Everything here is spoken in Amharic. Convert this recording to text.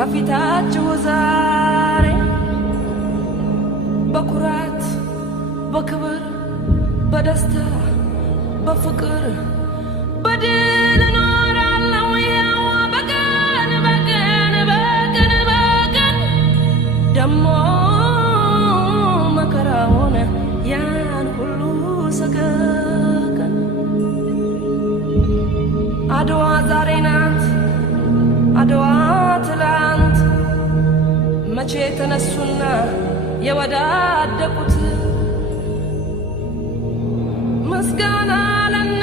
ከፊታችሁ ዛሬ በኩራት በክብር በደስታ በፍቅር በድል እኖራለሁ ያው በቀን በቀን በቀን በቀን ደሞ መከራውን ያን ሁሉ ሰቀቀን አድዋ ዛሬ ናት አድዋ ትላንት መቼ ተነሱና የወዳደቁት ምስጋና ለና